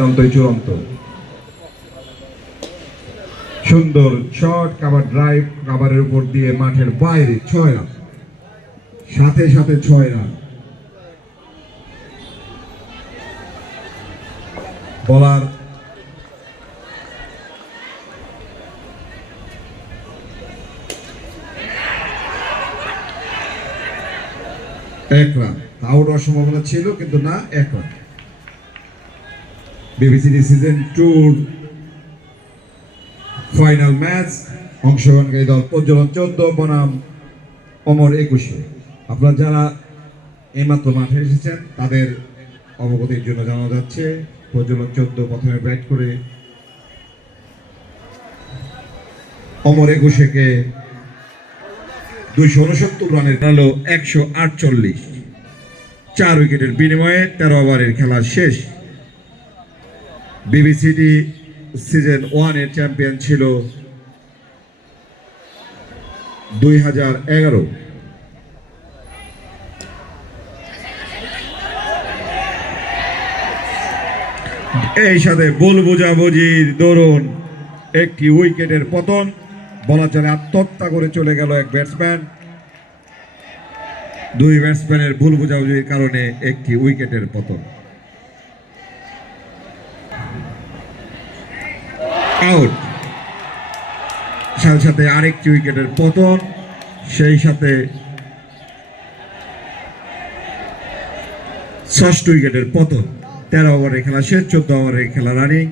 চূড়ান্ত সুন্দর shot cover drive কাভারের উপর দিয়ে মাঠের বাইরে ছয় রান। সাথে সাথে ছয় রান। বলার এক রান। হওয়ার সম্ভাবনা ছিল, কিন্তু না, এক রান। বিবিসিডি সিজন টুর ফাইনাল ম্যাচ অংশগ্রহণকারী দল প্রজ্বলন চোদ্দ, বনাম অমর একুশে। আপনারা যারা এইমাত্র মাঠে এসেছেন, তাদের অবগতির জন্য জানা যাচ্ছে, প্রজ্বলন চোদ্দ প্রথমে ব্যাট করে অমর একুশেকে দুইশো উনসত্তর রানের হলো একশো আটচল্লিশ। চার উইকেটের বিনিময়ে তেরো ওভারের খেলা শেষ। বিবিসিডি সিজন ওয়ানের চ্যাম্পিয়ন ছিল দুই হাজার এগারো। এই সাথে বল বোঝাবুঝির দরুন, একটি উইকেটের পতন বলা চলে আত্মহত্যা করে চলে গেল এক ব্যাটসম্যান দুই ব্যাটসম্যানের ভুল বোঝাবুঝির কারণে একটি উইকেটের পতন। আউট। সাথে সাথে আরেকটি উইকেটের পতন, সেই সাথে ষষ্ঠ উইকেটের পতন। তেরো ওভারের খেলা শেষ, চোদ্দ ওভারের খেলা রানিং।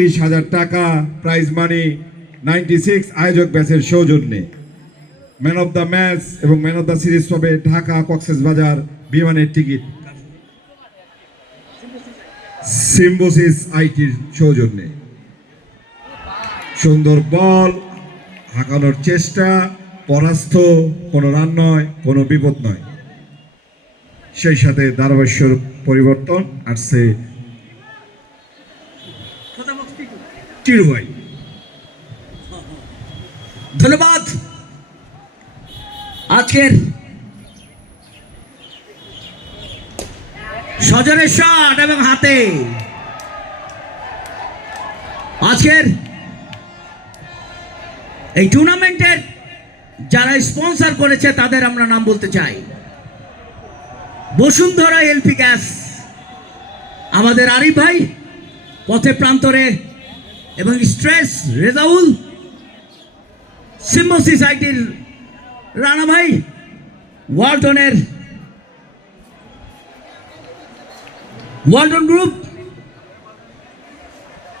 ত্রিশ হাজার টাকা প্রাইজ মানি নাইনটি সিক্স আয়োজক ব্যাচের সৌজন্যে। ম্যান অফ দ্য ম্যাচ এবং man of the series Dhaka Cox's Bazar বিমানের টিকিট। সিম্বোসিস আইটির সৌজন্যে। সুন্দর বল, হাঁকানোর চেষ্টা, পরাস্ত, কোনো রান নয়, কোনো বিপদ নয়। সেই সাথে ধারাভাষ্যর পরিবর্তন আসছে চিরুভাই ধন্যবাদ। আজকের সজনের শট এবং হাতে। আজকের এই টুর্নামেন্টের যারা স্পন্সর করেছে, তাদের আমরা নাম বলতে চাই। Bashundhara LP gas. আমাদের আরিফ ভাই পথে প্রান্তরে এবং স্ট্রেস রেজাউল সিম্বো সোসাইটির রানা ভাই ওয়ালটনের ওয়ালটন গ্রুপ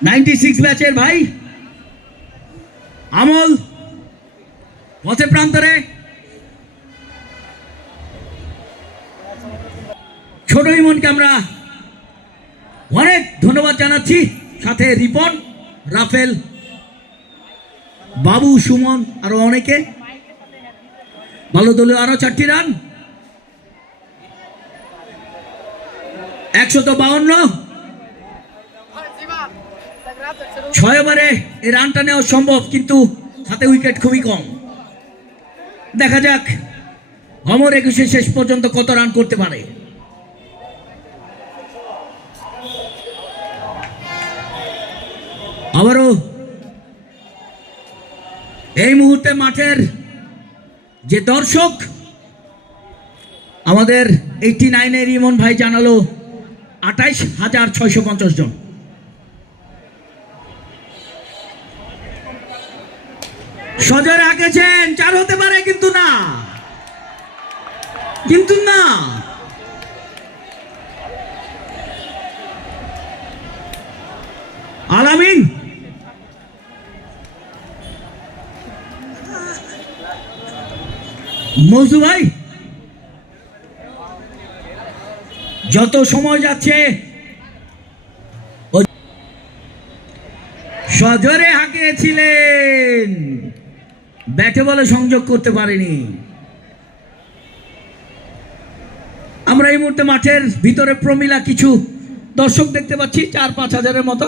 নাইনটি সিক্স ব্যাচের ভাই আমল পথে প্রান্তরে। ছোট ইমনকে আমরা অনেক ধন্যবাদ জানাচ্ছি, সাথে রিপন রাফেল, বাবু, সুমন, আরও অনেকে। ভালো দলীয় আরও চারটি রান। একশত বাউন্ন। ছয় ওভারে এই রানটা নেওয়া সম্ভব, কিন্তু হাতে উইকেট খুবই কম। দেখা যাক, অমর একুশে শেষ পর্যন্ত কত রান করতে পারে। আবারও এই মুহূর্তে মাঠের যে দর্শক, আমাদের এইটি নাইনের ইমন ভাই জানালো আঠাইশ হাজার ছয়শো পঞ্চাশ জন। সজরে আঁকেছেন চার হতে পারে কিন্তু না। কিন্তু না। মজু ভাই। যত সময় যাচ্ছে সজরে হাঁকিয়েছিলেন। ব্যাটে বলে সংযোগ করতে পারেনি। আমরা এই মুহূর্তে মাঠের ভিতরে প্রমিলা কিছু দর্শক দেখতে পাচ্ছি, চার পাঁচ হাজারের মতো।